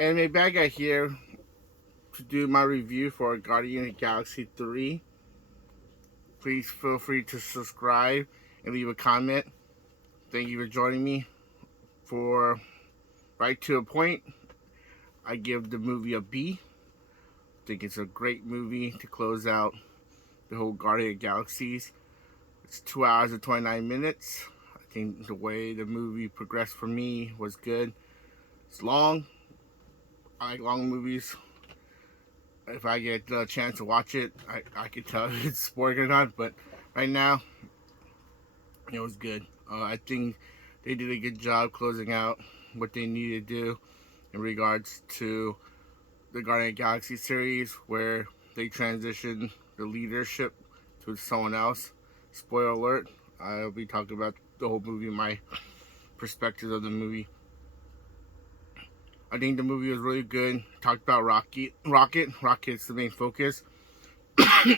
AnimeBadGuy here to do my review for Guardian of the Galaxy 3. Please feel free to subscribe and leave a comment. Thank you for joining me. For right to a point, I give the movie a B. I think it's a great movie to close out the whole Guardian of the Galaxies. It's 2 hours and 29 minutes. I think the way the movie progressed for me was good. It's long. I like long movies. If I get a chance to watch it, I can tell if it's spoiling or not. But right now, it was good. I think they did a good job closing out what they needed to do in regards to the Guardian of the Galaxy series, where they transitioned the leadership to someone else. Spoiler alert, I'll be talking about the whole movie, my perspective of the movie. I think the movie was really good. Talked about Rocket's the main focus.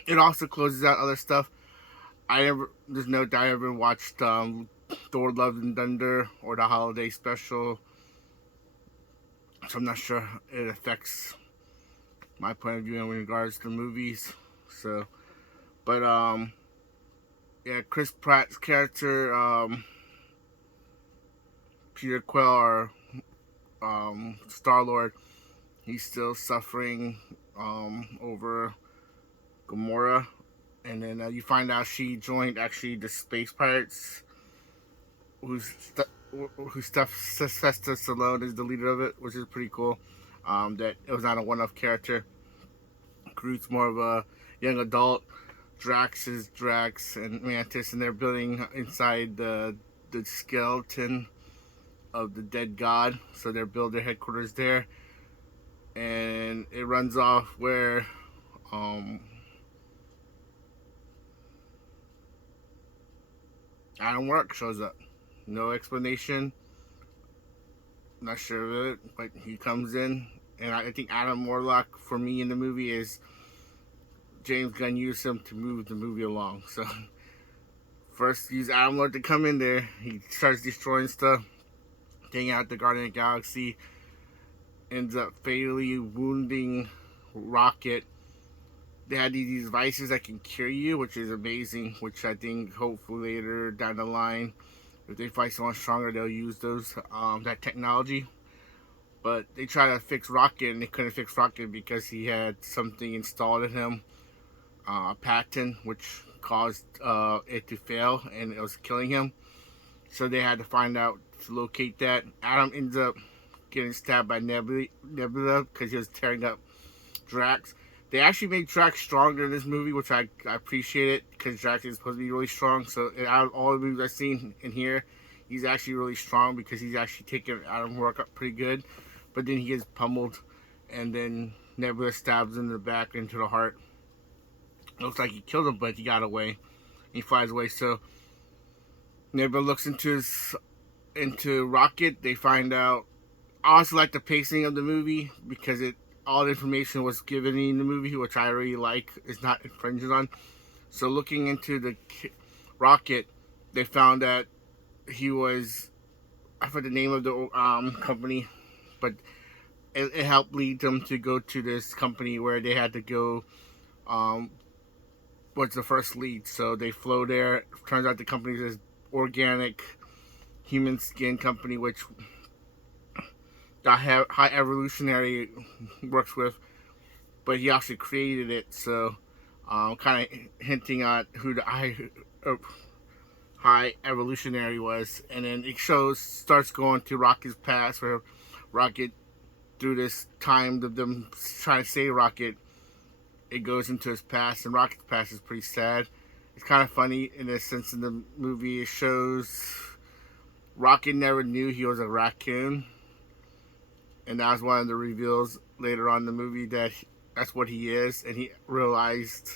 It also closes out other stuff. There's no doubt I ever watched Thor: Love and Thunder or the holiday special, so I'm not sure it affects my point of view in regards to movies. So, but yeah, Chris Pratt's character, Peter Quill, or Star-Lord, he's still suffering over Gamora, and then you find out she joined actually the space pirates, whose Sylvester Stallone is the leader of it, which is pretty cool. That it was not a one-off character. Groot's more of a young adult. Drax is Drax and Mantis, and they're building inside the skeleton of the dead god, so they're building their headquarters there, and it runs off where Adam Warlock shows up. No explanation. Not sure of it, but he comes in, and I think Adam Warlock for me in the movie is James Gunn used him to move the movie along. So first use Adam Warlock to come in there. He starts destroying stuff, taking out the Guardian of the Galaxy, ends up fatally wounding Rocket. They had these devices that can cure you, which is amazing, which I think hopefully later down the line, if they fight someone stronger, they'll use those that technology. But they tried to fix Rocket, and they couldn't fix Rocket because he had something installed in him, a patent, which caused it to fail, and it was killing him. So they had to find out to locate that. Adam ends up getting stabbed by Nebula because he was tearing up Drax. They actually made Drax stronger in this movie, which I appreciate it, because Drax is supposed to be really strong. So out of all the movies I've seen in here, he's actually really strong because he's actually taking Adam Warlock up pretty good. But then he gets pummeled, and then Nebula stabs him in the back into the heart. Looks like he killed him, but he got away. He flies away. So Nebula looks into Rocket. They find out. I also like the pacing of the movie because all the information was given in the movie, which I really like. It's not infringed on. So looking into the Rocket, they found that he was, I forgot the name of the company, but it helped lead them to go to this company where they had to go. Was the first lead, so they flew there. Turns out the company is organic human skin company, which high evolutionary works with, but he actually created it, so kind of hinting at who the high evolutionary was. And then it starts going to Rocket's past, where Rocket, through this time of them trying to save Rocket, it goes into his past, and Rocket's past is pretty sad. It's kind of funny in a sense in the movie. It shows Rocket never knew he was a raccoon, and that was one of the reveals later on in the movie, that that's what he is. And he realized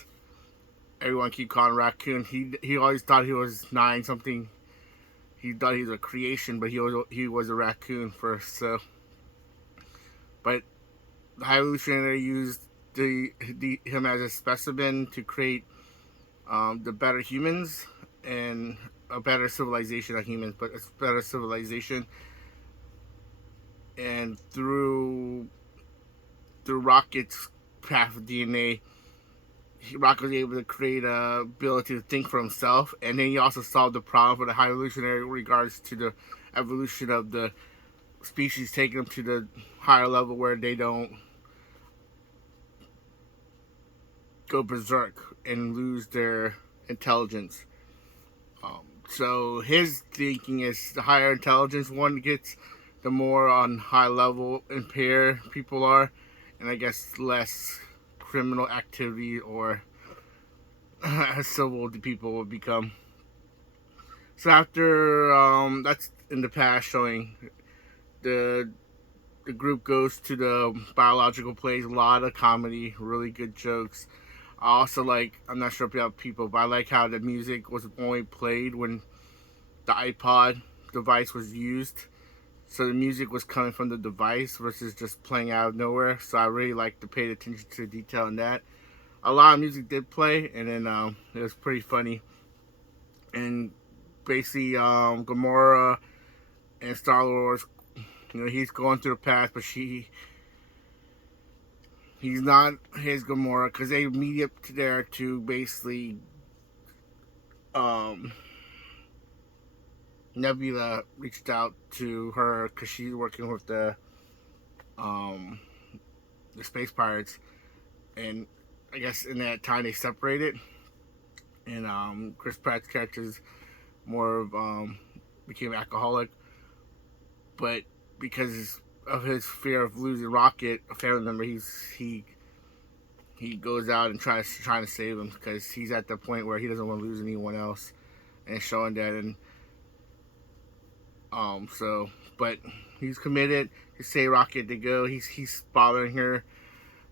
everyone keep calling him raccoon. He always thought he was 9 something. He thought he was a creation, but he was a raccoon first. So, but the High Evolutionary used him as a specimen to create the better humans and a better civilization, not humans, but a better civilization. and through Rocket's path of DNA, Rocket was able to create a ability to think for himself, and then he also solved the problem for the High Evolutionary in regards to the evolution of the species, taking them to the higher level where they don't go berserk and lose their intelligence. So his thinking is the higher intelligence one gets, the more on high level impaired people are, and I guess less criminal activity or civil the people will become. So after that's in the past, showing the group goes to the biological place. A lot of comedy, really good jokes. I also like, I'm not sure if you have people, but I like how the music was only played when the iPod device was used. So the music was coming from the device versus just playing out of nowhere. So I really like to pay attention to the detail in that. A lot of music did play, and then it was pretty funny. And basically, Gamora and Star-Lord, he's going through the past, but he's not his Gamora, because they meet up there to basically Nebula reached out to her because she's working with the space pirates, and I guess in that time they separated, and Chris Pratt's character is more of became alcoholic, but because of his fear of losing Rocket, a family member, he goes out and trying to save him, because he's at the point where he doesn't want to lose anyone else, and showing that. And so, but he's committed to save Rocket to go. He's bothering her,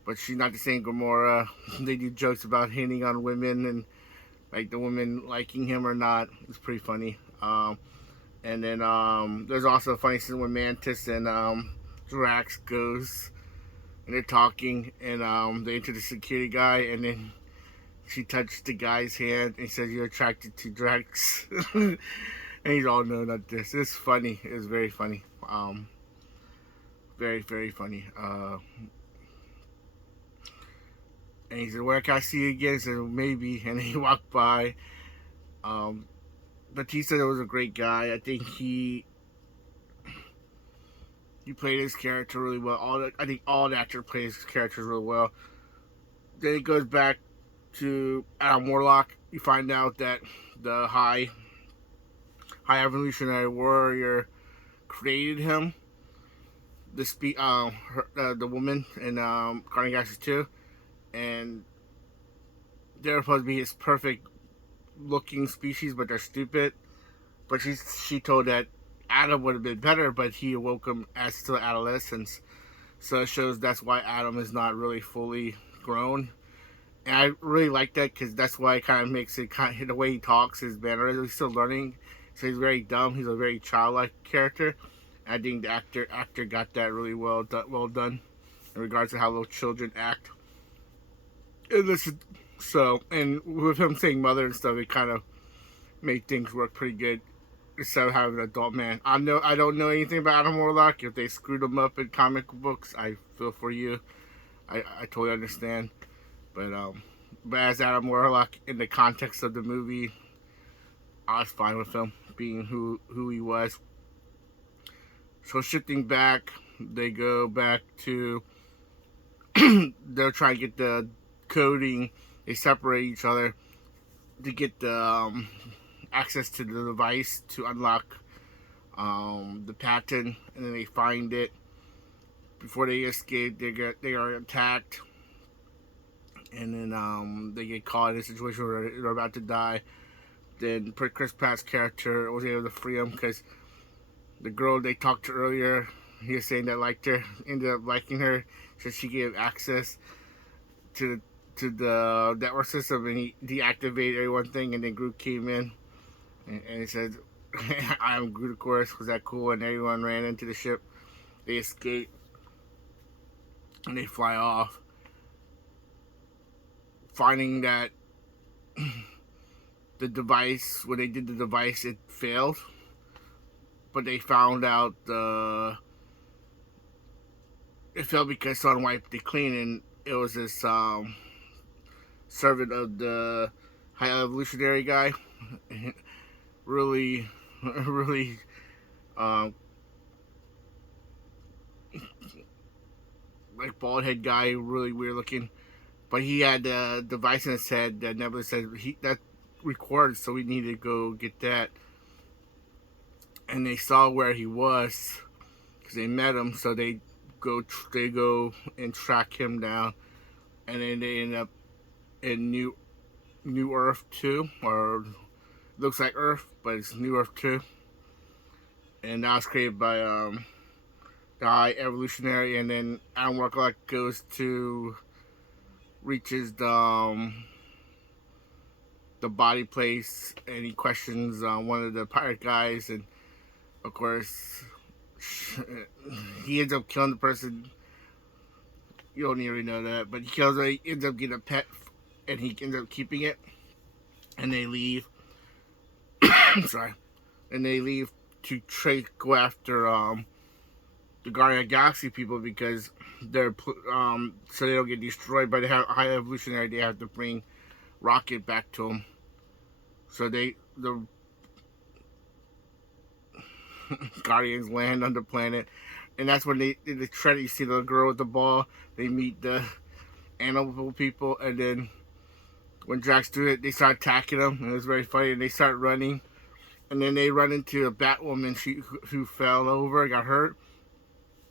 but she's not the same Gamora. They do jokes about hitting on women and like the women liking him or not. It's pretty funny. And then there's also a funny scene when Mantis and Drax goes and they're talking, and they enter the security guy, and then she touched the guy's hand and says, "You're attracted to Drax." And he's all, "No, not this." It's funny. It's very funny. Very, very funny. And he said, "Where can I see you again?" He said, "Maybe." And he walked by. But he said it was a great guy. I think he played his character really well. I think all the actor plays his characters really well. Then it goes back to Adam Warlock. You find out that the high evolutionary warrior created him. The woman in Guardians of the Galaxy 2, and they're supposed to be his perfect looking species, but they're stupid. But she told that Adam would have been better, but he awoke him as still adolescence. So it shows that's why Adam is not really fully grown. And I really like that, because that's why it kind of makes it the way he talks, his manner. He's still learning, so he's very dumb. He's a very childlike character. And I think the actor got that really well done in regards to how little children act. And with him saying mother and stuff, it kind of made things work pretty good. Instead of having an adult man. I don't know anything about Adam Warlock. If they screwed him up in comic books, I feel for you. I totally understand. But as Adam Warlock, in the context of the movie, I was fine with him being who he was. So shifting back, they go back to they're trying to get the coding. They separate each other to get the access to the device to unlock the patent, and then they find it. Before they escape, they are attacked, and then they get caught in a situation where they're about to die. Then Chris Pratt's character was able to free them, because the girl they talked to earlier, he was saying that liked her, ended up liking her, so she gave access to the network system, and he deactivated every thing, and then Groot came in. And he said, "I am Groot, of course." Was that cool? And everyone ran into the ship. They escape. And they fly off. Finding that the device, when they did the device, it failed. But they found out the it fell because someone wiped it clean, and it was this servant of the high evolutionary guy. Really, really, um, like bald head guy, really weird looking. But he had a device in his head that never said that records, so we needed to go get that. And they saw where he was because they met him, so they go and track him down, and then they end up in New Earth 2, or looks like Earth, but it's New Earth 2, and that was created by the High Evolutionary, and then Adam Warlock goes to reaches the body place, and he questions one of the pirate guys, and of course he ends up killing the person. You don't even know that, but he ends up getting a pet, and he ends up keeping it, and they leave. Sorry, and they leave to go after the Guardian of the Galaxy people, because they're so they don't get destroyed by the High Evolutionary. They have to bring Rocket back to them. So the Guardians land on the planet, and that's when in the trailer you see the girl with the ball. They meet the animal people, and then when Drax do it, they start attacking them, and it was very funny. And they start running, and then they run into a Batwoman who fell over, got hurt,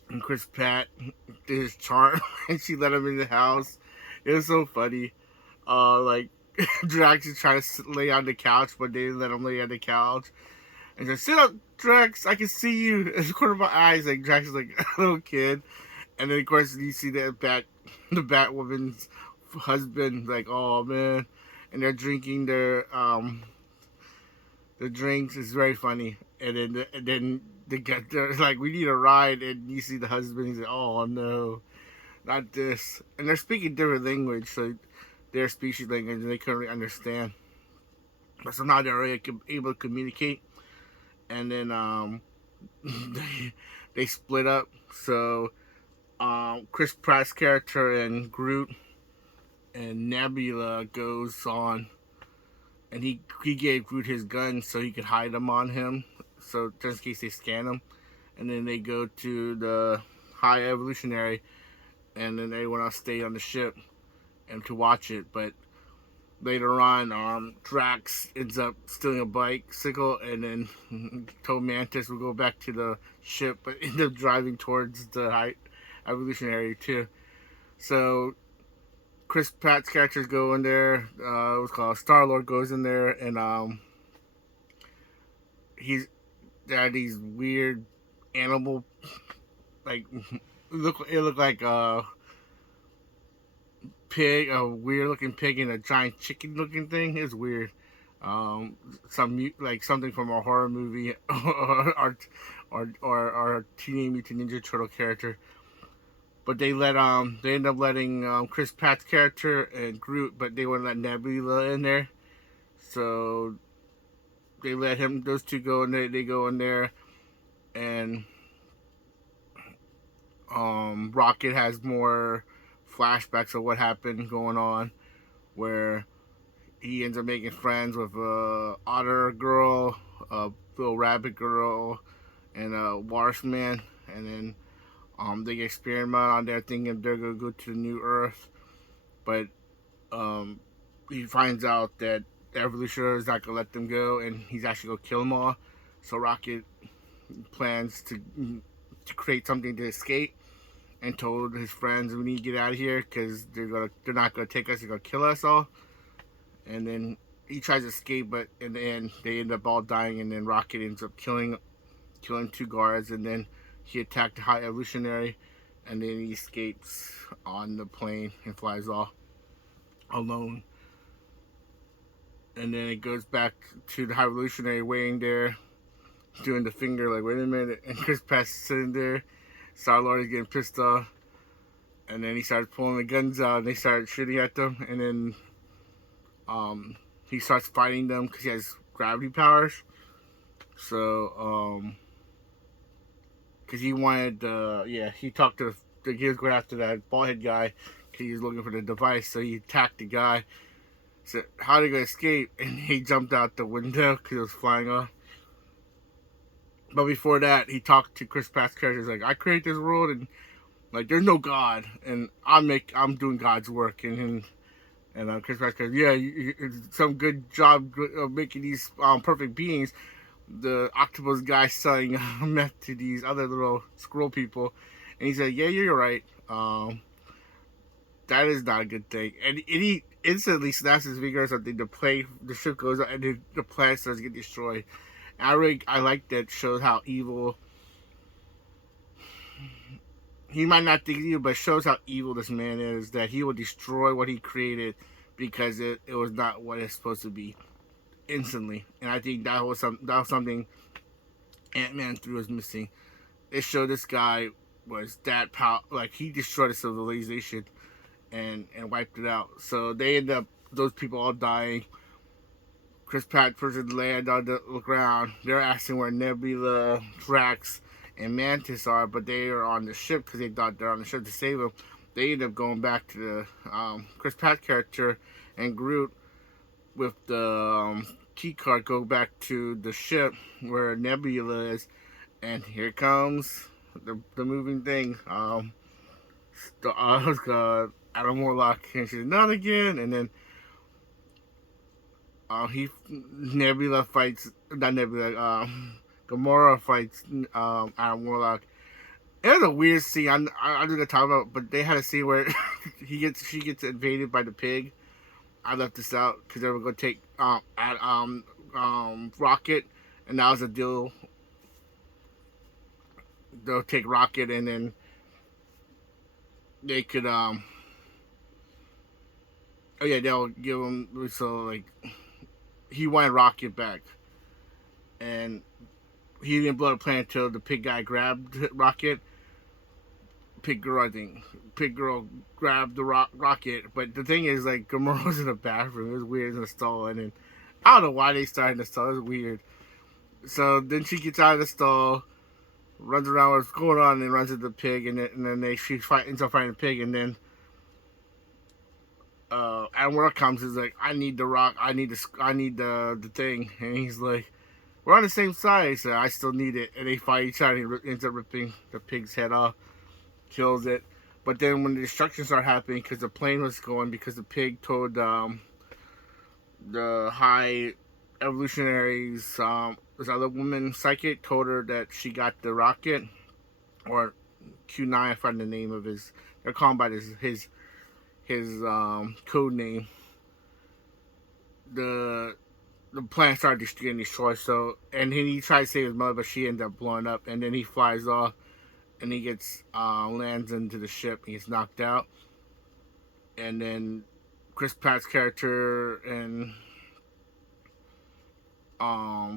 and Chris Pratt did his charm, and she let him in the house. It was so funny. Like Drax is trying to lay on the couch, but they didn't let him lay on the couch. And said, "Sit up, Drax. I can see you." It's the corner of my eyes. Like Drax is like a little kid, and then of course you see the Batwoman's husband. Like, oh man, and they're drinking their the drinks. Is very funny. And then they're like, "We need a ride," and you see the husband. He's like, "Oh no, not this." And they're speaking different language, so their species language, and they couldn't really understand. But somehow they're really able to communicate. And then they split up. So Chris Pratt's character and Groot and Nebula goes on, and he gave Groot his gun so he could hide them on him, so just in case they scan him. And then they go to the High Evolutionary, and then everyone else stay on the ship and to watch it. But later on, Drax ends up stealing a bicycle, and then Toad Mantis will go back to the ship, but end up driving towards the High Evolutionary too. So Chris Pratt's characters go in there. What's called Star-Lord goes in there, and he's got these weird animal, like it looked like a pig, a weird looking pig, and a giant chicken looking thing. It's weird. Like something from a horror movie, or Teenage Mutant Ninja Turtle character. But they end up letting Chris Pratt's character and Groot, but they wouldn't let Nebula in there. So they let those two go in there. They go in there, and Rocket has more flashbacks of what happened going on, where he ends up making friends with a otter girl, a little rabbit girl, and a walrus man, and then they experiment on there thinking they're gonna go to the New Earth, but he finds out that the Evolutionary is not gonna let them go, and he's actually gonna kill them all. So Rocket plans to create something to escape, and told his friends, "We need to get out of here because they're not gonna take us. They're gonna kill us all." And then he tries to escape, but in the end, they end up all dying. And then Rocket ends up killing two guards, and then he attacked the High Evolutionary, and then he escapes on the plane and flies off alone. And then it goes back to the High Evolutionary waiting there, doing the finger like, "Wait a minute," and Chris Pratt's sitting there. Star-Lord is getting pissed off, and then he starts pulling the guns out, and they start shooting at them, and then he starts fighting them because he has gravity powers. So because he wanted he talked to he was going after that bald head guy because he was looking for the device. So he attacked the guy. Said, "How are you gonna escape?" And he jumped out the window because it was flying off. But before that, he talked to Chris Pratt's character. He's like, "I create this world, and like, there's no God, and I'm doing God's work." And Chris Pratt's character, "Yeah, some good job of making these perfect beings." The octopus guy selling meth to these other little squirrel people, and he said, "Yeah, you're right. That is not a good thing." And he instantly snaps his finger or something. The ship goes up, and the planet starts to get destroyed. And I like that shows how evil. He might not think evil, but it shows how evil this man is. That he will destroy what he created because it was not what it's supposed to be instantly. And I think that was something Ant-Man 3 was missing. It showed this guy was that like he destroyed a civilization and wiped it out. So they end up, those people all dying. Chris Pratt versus land on the ground. They're asking where Nebula, Drax, and Mantis are, but they are on the ship because they thought they're on the ship to save them. They end up going back to the Chris Pratt character and Groot with the key card, go back to the ship where Nebula is, and here comes the moving thing. Adam Warlock, and she's not again, and then Nebula fights, not Nebula, Gamora fights Adam Warlock. It was a weird scene. I'm not gonna talk about, but they had a scene where she gets invaded by the pig. I left this out because they were gonna take Rocket, and that was a deal. They'll take Rocket, and then they could they'll give him, so like he wanted Rocket back, and he didn't blow the planet until the pig guy grabbed Rocket. Pig girl, I think. Pig girl grabbed the Rocket, but the thing is, like, Gamora was in the bathroom. It was weird in the stall, and then I don't know why they started in the stall. It was weird. So then she gets out of the stall, runs around what's going on, and runs into the pig, and then she ends up fighting the pig, and then Adam Warlock comes, is like, "I need the rock, I need the thing," and he's like, "We're on the same side," so I still need it, and they fight each other, and he ends up ripping the pig's head off, kills it. But then when the destruction started happening, because the plane was going, because the pig told the high evolutionaries, this other woman psychic told her that she got the rocket, or Q9, I find the name of his, they're calling by his code name. The planet started getting destroyed. So, and then he tried to save his mother, but she ended up blowing up. And then he flies off, and he gets lands into the ship. He gets knocked out, and then Chris Pratt's character and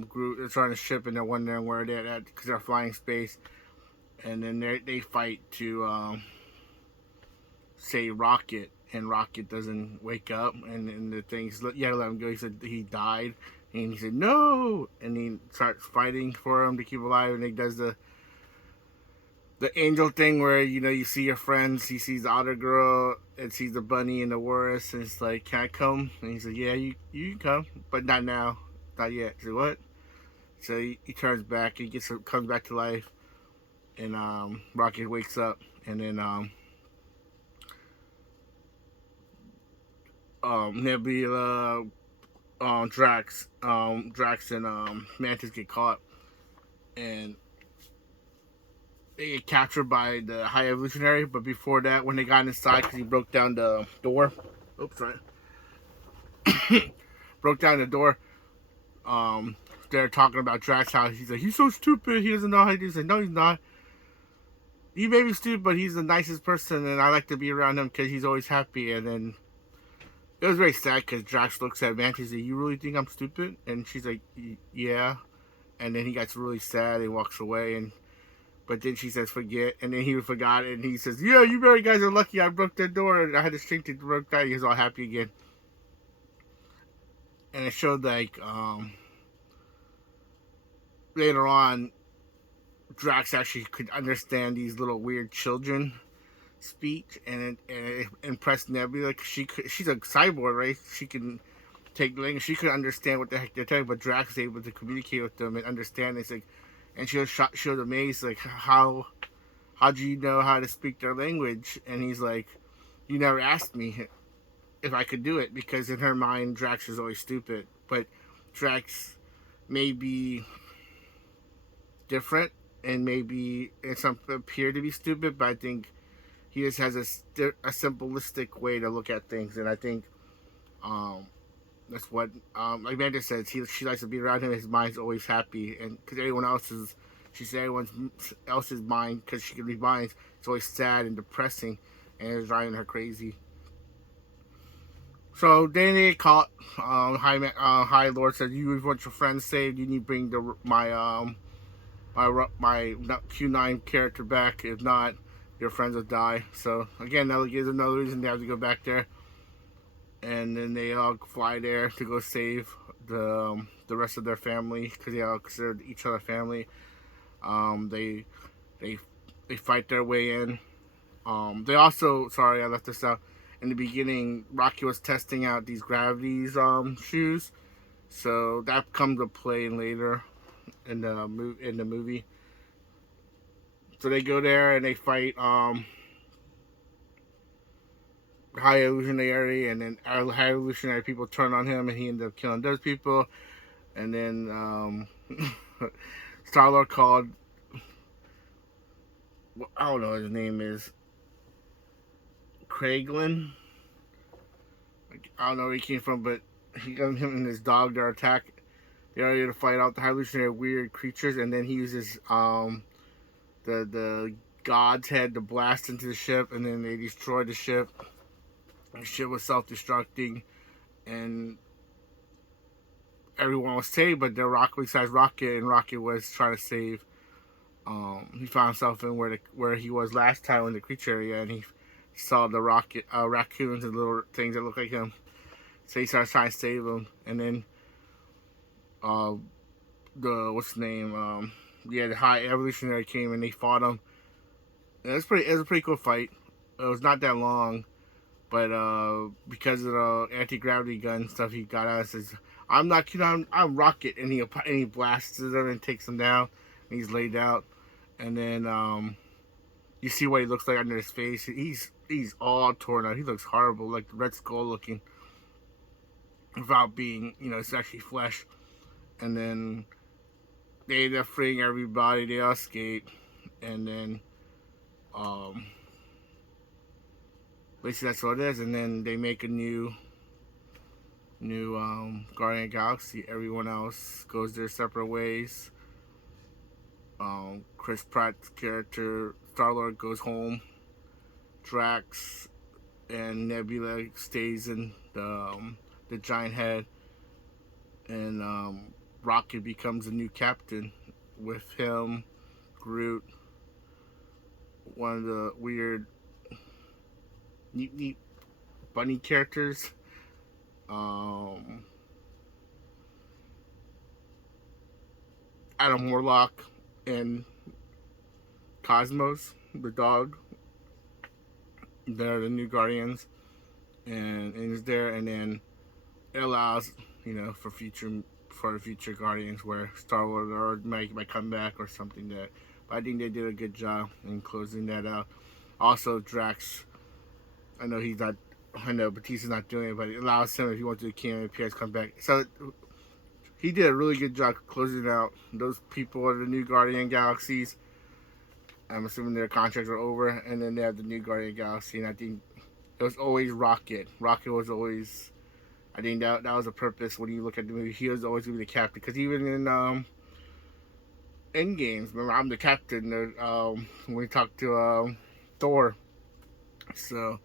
Groot are trying to ship, and they're wondering where they're at because they're flying space. And then they fight to say Rocket, and Rocket doesn't wake up, and the thing's, "You gotta let him go." He said he died, and he said no, and he starts fighting for him to keep alive, and he does the angel thing where, you know, you see your friends. He sees the otter girl and sees the bunny and the walrus, and it's like, "Can I come?" And he said, "Yeah, you can come, but not now, not yet." He said, "What?" So he turns back, he comes back to life, and Rocket wakes up, and then Nebula, Drax and Mantis get caught, and they get captured by the High Evolutionary. But before that, when they got inside, because he broke down the door, broke down the door. They're talking about Drax, how he's like, "He's so stupid, he doesn't know how to do." He's like, "No, he's not. He may be stupid, but he's the nicest person, and I like to be around him because he's always happy." And then it was very sad because Drax looks at Mantis and says, "You really think I'm stupid?" And she's like, "Yeah." And then he gets really sad and walks away. But then she says, "Forget." And then he forgot, and he says, "Yeah, you very guys are lucky I broke that door, and I had the strength to break that." He was all happy again. And it showed, like, later on, Drax actually could understand these little weird children speech, and it impressed Nebula. She's a cyborg, right? She can take language. She could understand what the heck they're telling, but Drax is able to communicate with them and understand. It's like, and she was amazed, like how do you know how to speak their language? And he's like, you never asked me if I could do it, because in her mind, Drax is always stupid. But Drax may be different, and maybe in some appear to be stupid, but I think he just has a simplistic way to look at things, and I think um, that's what like Amanda says. She likes to be around him. His mind's always happy, and because she said everyone else's mind, because she can read minds, it's always sad and depressing, and it's driving her crazy. So then they caught High Lord said, "You want your friends saved? You need to bring my Q9 character back. If not, your friends will die." So again, that gives another reason they have to go back there. And then they all fly there to go save the rest of their family, because they all consider each other family. They they they fight their way in. They also, sorry, I left this out. In the beginning, Rocky was testing out these gravities shoes, so that comes to play later in the movie. So they go there and they fight high illusionary, and then high illusionary people turn on him, and he ends up killing those people. And then Star-Lord called, I don't know what his name is, Craiglin. I don't know where he came from, but he got him and his dog to attack the area to fight out the high illusionary weird creatures, and then he uses the god's head to blast into the ship, and then they destroyed the ship. The ship was self-destructing, and everyone was saved, but besides Rocket, and Rocket was trying to save. He found himself in where he was last time in the creature area, and he saw the raccoons and little things that look like him. So he started trying to save them, and then what's the name? The high evolutionary came and they fought him. And it was a pretty cool fight. It was not that long, but because of the anti-gravity gun stuff he got out, says, "I'm not kidding, I'm Rocket," and he blasts them and takes them down. And he's laid out, and then you see what he looks like under his face. He's all torn out. He looks horrible, like the Red Skull looking, without being, it's actually flesh. And then they end up freeing everybody. They all escape, and then basically that's what it is. And then they make a new Guardian of the Galaxy. Everyone else goes their separate ways. Chris Pratt's character Star-Lord goes home. Drax and Nebula stays in the giant head, and Rocket becomes a new captain with him, Groot, one of the weird neat bunny characters, Adam Warlock, and Cosmos, the dog. They're the new Guardians, and it's there, and then it allows, for the future Guardians, where Star-Lord or might come back or something. But I think they did a good job in closing that out. Also, Drax, I know Batista's not doing it, but it allows him, if he wants to do a cameo appearance, come back. So he did a really good job closing out. Those people are the new Guardian Galaxies. I'm assuming their contracts are over, and then they have the new Guardian Galaxy, and I think it was always Rocket. Rocket was always, I think that was a purpose when you look at the movie. He was always going to be the captain, because even in Endgames, remember, I'm the captain when we talked to Thor. So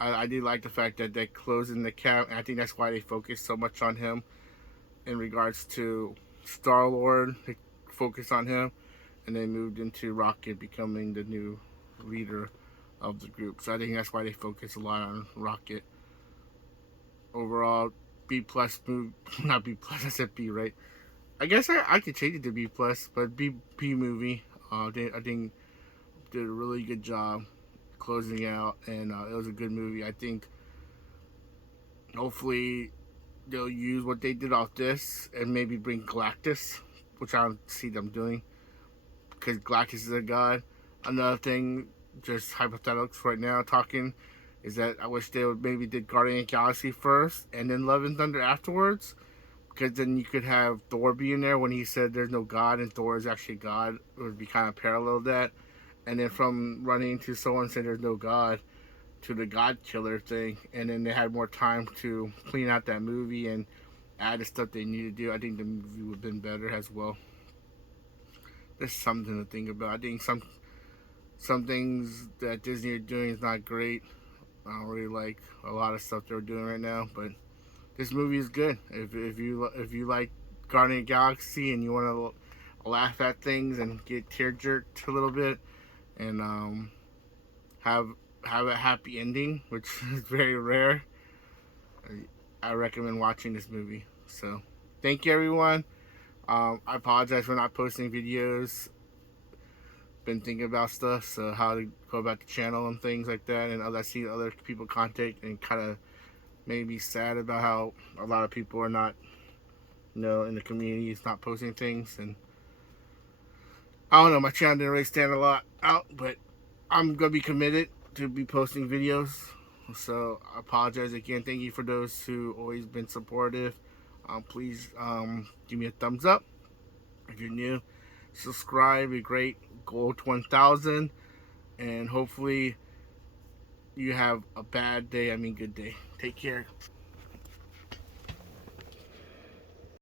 I do like the fact that they're closing the cap, and I think that's why they focus so much on him in regards to Star-Lord. They focus on him, and they moved into Rocket becoming the new leader of the group. So I think that's why they focus a lot on Rocket. Overall, B+ move, not B+, I said B, right? I guess I could change it to B+, but B movie. I think did a really good job closing out, and it was a good movie. I think hopefully they'll use what they did off this and maybe bring Galactus, which I don't see them doing, because Galactus is a god. Another thing, just hypotheticals right now talking, is that I wish they would maybe did Guardian of the Galaxy first and then Love and Thunder afterwards, because then you could have Thor be in there when he said there's no god and Thor is actually god. It would be kind of parallel to that. And then from running to someone saying there's no god to the god killer thing, and then they had more time to clean out that movie and add the stuff they need to do. I think the movie would have been better as well. There's something to think about. I think some things that Disney are doing is not great. I don't really like a lot of stuff they're doing right now, but this movie is good. If you like Guardian of the Galaxy and you want to laugh at things and get tear jerked a little bit, and have a happy ending, which is very rare, I recommend watching this movie. So, thank you, everyone. I apologize for not posting videos. Been thinking about stuff, so how to go about the channel and things like that, and I see other people contact and kind of made me sad about how a lot of people are not, in the community is not posting things, and I don't know, my channel didn't really stand a lot out, but I'm gonna be committed to be posting videos. So I apologize again. Thank you for those who always been supportive. Please give me a thumbs up if you're new. Subscribe, be great. Goal to 1,000, and hopefully you have a good day. Take care.